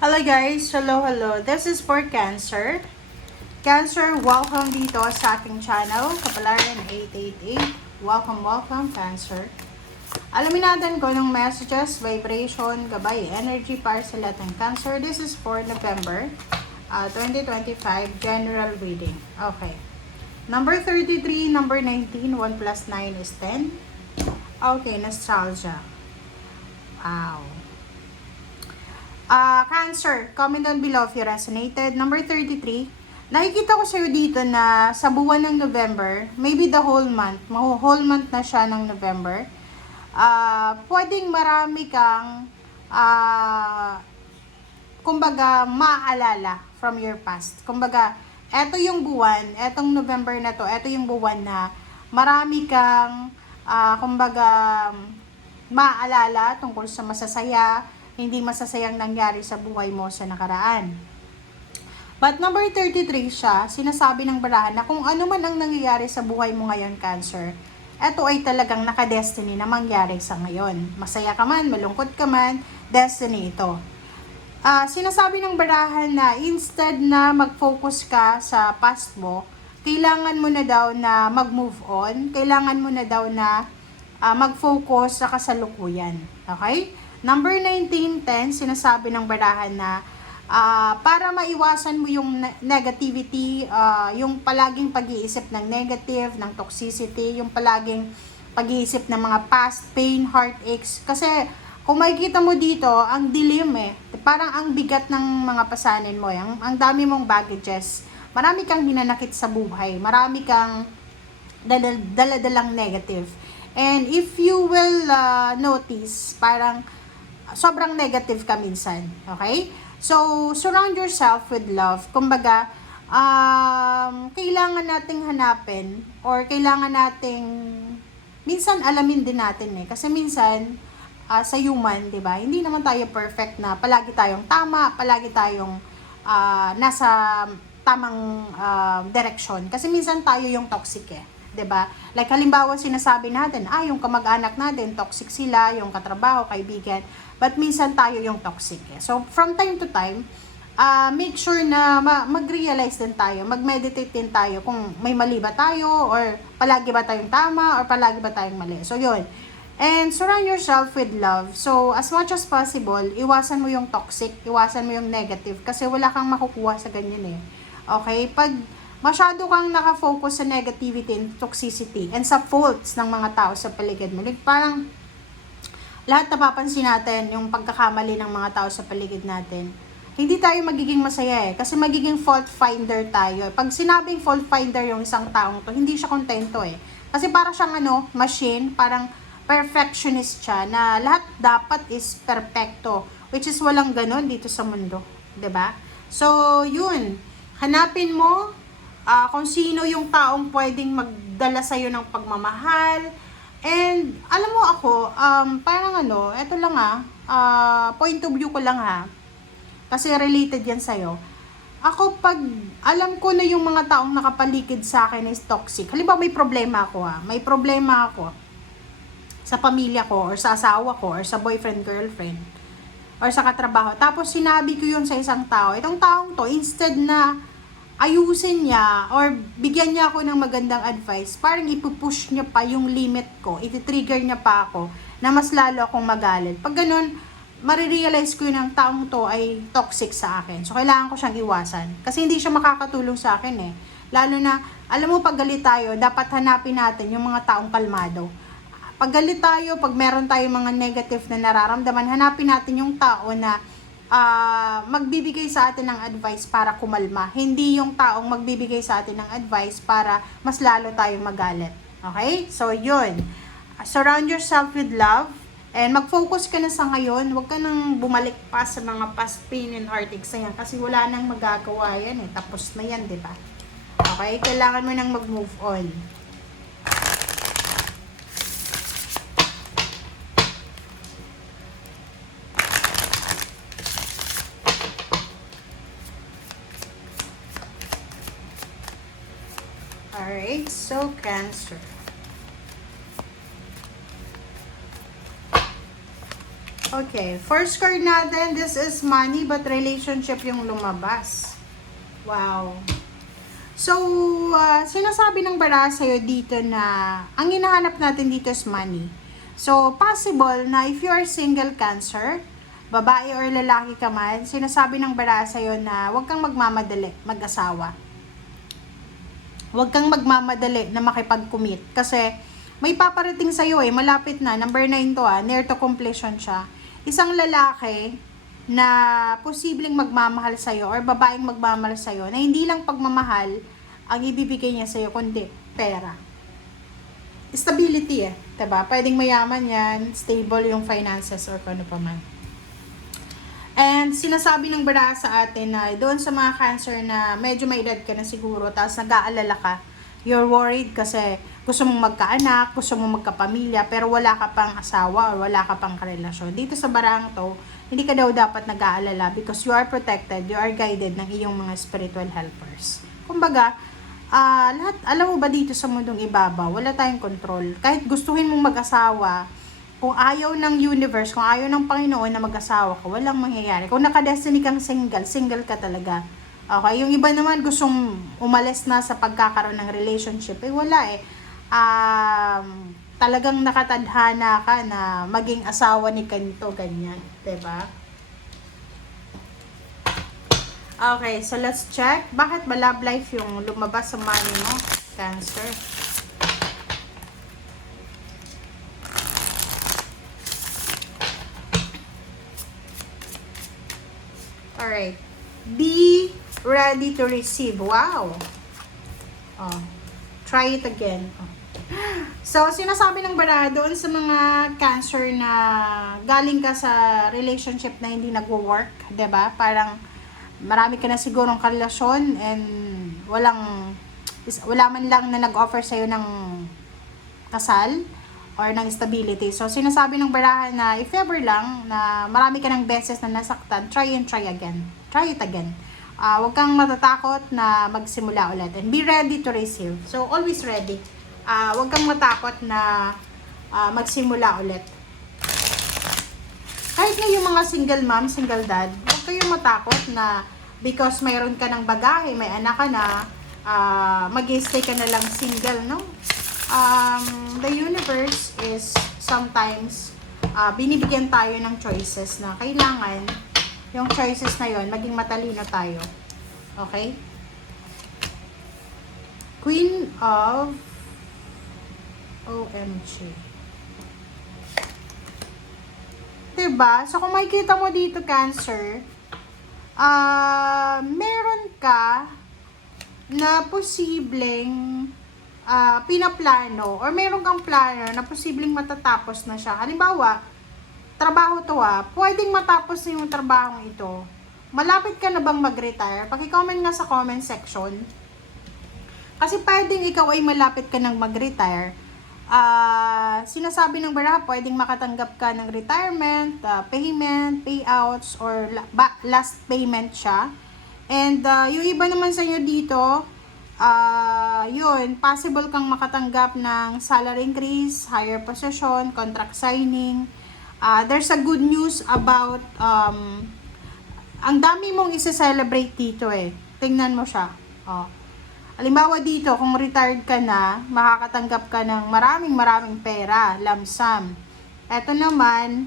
Hello guys! Hello! This is for Cancer. Cancer, welcome dito sa aking channel, Kapalaran 888. Welcome, Cancer. Alamin natin kung anong messages, vibration, gabay, energy para sa lahat ng Cancer. This is for November 2025 general reading. Okay. Number 33, number 19, 1 plus 9 is 10. Okay, nostalgia. Wow. Cancer, comment down below if you resonated. Number 33, nakikita ko sa'yo dito na sa buwan ng November, maybe the whole month na siya ng November, pwedeng marami kang, kumbaga, maaalala from your past. Kumbaga, etong November na to, eto yung buwan na marami kang, kumbaga, maaalala tungkol sa masasaya, hindi masasayang nangyari sa buhay mo sa nakaraan. But number 33 siya, sinasabi ng barahan na kung ano man ang nangyayari sa buhay mo ngayon, Cancer, eto ay talagang naka-destiny na mangyari sa ngayon. Masaya ka man, malungkot ka man, destiny ito. Sinasabi ng barahan na instead na mag-focus ka sa past mo, kailangan mo na daw na mag-move on, kailangan mo na daw na mag-focus sa kasalukuyan. Okay? Number 1910, sinasabi ng barahan na para maiwasan mo yung negativity, yung palaging pag-iisip ng negative, ng toxicity, yung palaging pag-iisip ng mga past pain, heartaches. Kasi kung makikita mo dito, ang dilim parang ang bigat ng mga pasanin mo. Ang dami mong baggages. Marami kang hinanakit sa buhay. Marami kang daladalang negative. And if you will notice, parang sobrang negative ka minsan, okay? So, surround yourself with love. Kumbaga, kailangan nating hanapin or kailangan nating minsan alamin din natin kasi minsan sa human, 'di ba? Hindi naman tayo perfect na palagi tayong tama, palagi tayong nasa tamang direksyon kasi minsan tayo yung toxic 'di ba? Like halimbawa sinasabi natin, yung kamag-anak natin toxic sila, yung katrabaho, kaibigan, but minsan tayo yung toxic So from time to time, make sure na mag-realize din tayo, mag-meditate din tayo kung may mali ba tayo or palagi ba tayong tama or palagi ba tayong mali. So yun. And surround yourself with love. So as much as possible, iwasan mo yung toxic, iwasan mo yung negative kasi wala kang makukuha sa ganyan Okay? Pag masyado kang nakafocus sa negativity and toxicity and sa faults ng mga tao sa paligid mo. Like, parang lahat napapansin natin yung pagkakamali ng mga tao sa paligid natin. Hindi tayo magiging masaya kasi magiging fault finder tayo. Pag sinabing fault finder yung isang taong to, hindi siya kontento Kasi parang siyang machine, parang perfectionist siya na lahat dapat is perfecto. Which is walang ganon dito sa mundo. 'Di ba? So, yun. Hanapin mo kung sino yung taong pwedeng magdala sa'yo ng pagmamahal. And, alam mo ako, parang eto lang point of view ko lang kasi related yan sa'yo. Ako, pag alam ko na yung mga taong nakapaligid sa akin is toxic, halimbawa may problema ako sa pamilya ko, or sa asawa ko, or sa boyfriend, girlfriend, or sa katrabaho. Tapos, sinabi ko yun sa isang tao. Itong taong to, instead na ayusin niya or bigyan niya ako ng magandang advice, parang ipupush niya pa yung limit ko, iti-trigger niya pa ako na mas lalo akong magalit. Pag ganun, marirealize ko yun ang taong to ay toxic sa akin. So, kailangan ko siyang iwasan. Kasi hindi siya makakatulong sa akin Lalo na, alam mo, pag galit tayo, dapat hanapin natin yung mga taong kalmado. Pag galit tayo, pag meron tayong mga negative na nararamdaman, hanapin natin yung tao na magbibigay sa atin ng advice para kumalma. Hindi yung taong magbibigay sa atin ng advice para mas lalo tayong magalit. Okay? So, yun. Surround yourself with love and mag-focus ka na sa ngayon. Huwag ka nang bumalik pa sa mga past pain and heartaches na yan kasi wala nang magagawa yan Tapos na yan, diba? Okay? Kailangan mo nang mag-move on. Alright, so Cancer. Okay, first card natin, this is money but relationship yung lumabas. Wow. So, sinasabi ng bara sa'yo dito na ang hinahanap natin dito is money. So, possible na if you are single Cancer, babae or lalaki ka man, sinasabi ng bara sa'yo na huwag kang magmamadali mag-asawa. Huwag kang magmamadali na makipag-commit kasi may paparating sa'yo malapit na, number 9 to near to completion siya. Isang lalaki na posibleng magmamahal sa'yo or babaeng magmamahal sa'yo na hindi lang pagmamahal ang ibibigay niya sa'yo kundi pera. Stability diba? Pwedeng mayaman yan, stable yung finances or kung ano pa man. And sinasabi ng bara sa atin na doon sa mga Cancer na medyo may edad ka na siguro tapos nag-aalala ka, you're worried kasi gusto mong magkaanak, gusto mong magkapamilya, pero wala ka pang asawa or wala ka pang karelasyon. Dito sa barang to, hindi ka daw dapat nag-aalala because you are protected, you are guided ng iyong mga spiritual helpers. Kumbaga, lahat, alam mo ba dito sa mundong ibabaw, wala tayong control. Kahit gustuhin mong mag-asawa, kung ayaw ng universe, kung ayaw ng Panginoon na mag-asawa ka, walang mangyayari. Kung nakadestiny kang single, single ka talaga. Okay, yung iba naman gustong umalis na sa pagkakaroon ng relationship, wala talagang nakatadhana ka na maging asawa ni ganito, ganyan, diba? Okay, so let's check. Bakit ba love life yung lumabas sa money mo, Cancer? Alright. Be ready to receive. Wow. Try it again. So, sinasabi ng bara doon sa mga Cancer na galing ka sa relationship na hindi nagwo-work, 'di ba? Parang marami ka na sigurong karelasyon and wala man lang na nag-offer sa'yo ng kasal or ng stability. So, sinasabi ng barahan na if ever lang na marami ka ng beses na nasaktan, try and try again. Try it again. Huwag kang matatakot na magsimula ulit. And be ready to receive. So, always ready. Huwag kang matakot na magsimula ulit. Kahit na yung mga single mom, single dad, huwag kayong matakot na because mayroon ka ng bagahe, may anak ka na, mag-stay ka na lang single, no? The universe is sometimes binibigyan tayo ng choices na kailangan yung choices na yon maging matalino tayo. Okay? Queen of OMG. Diba? So, kung makikita mo dito, Cancer, meron ka na posibleng pinaplano or meron kang plano na posibleng matatapos na siya. Halimbawa, trabaho to pwedeng matapos na yung trabaho ito. Malapit ka na bang mag-retire? Paki-comment nga sa comment section. Kasi pwedeng ikaw ay malapit ka nang mag-retire. Sinasabi ng bara, pwedeng makatanggap ka ng retirement, payment, payouts, or last payment siya. And yung iba naman sa inyo dito, yun, possible kang makatanggap ng salary increase, higher position, contract signing. There's a good news about, ang dami mong isi-celebrate dito Tingnan mo siya. Halimbawa dito, kung retired ka na, makakatanggap ka ng maraming pera, lump sum. Eto naman,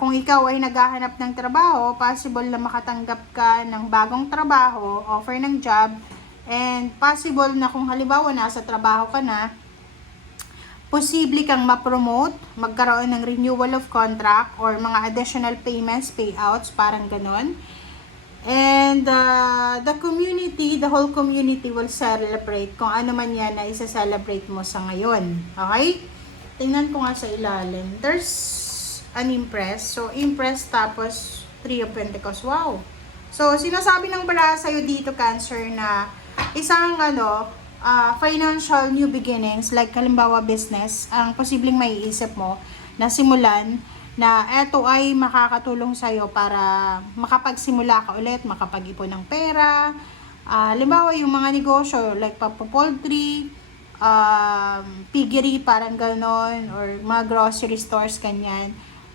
kung ikaw ay naghahanap ng trabaho, possible na makatanggap ka ng bagong trabaho, offer ng job, and possible na kung halimbawa nasa trabaho ka na, posible kang ma-promote, magkaroon ng renewal of contract, or mga additional payments, payouts, parang ganon. And the community, the whole community will celebrate kung ano man yan na isa-celebrate mo sa ngayon. Okay? Tingnan ko nga sa ilalim. There's an Empress. So, Empress tapos 3 of Pentacles. Wow! So, sinasabi ng bara sa'yo dito, Cancer, na isang financial new beginnings, like halimbawa business, ang posibleng maiisip mo na simulan, na eto ay makakatulong sa'yo para makapagsimula ka ulit, makapag-ipon ng pera. Halimbawa yung mga negosyo, like poultry, piggery, parang ganon, or mga grocery stores, kanyan.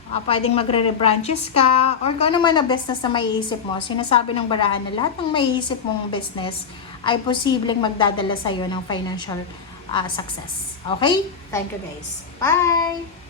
Pwedeng magre-branches ka, or kung ano man na business na maiisip mo, sinasabi ng barahan na lahat ng maiisip mong business ay posibleng magdadala sa'yo ng financial success. Okay? Thank you guys. Bye!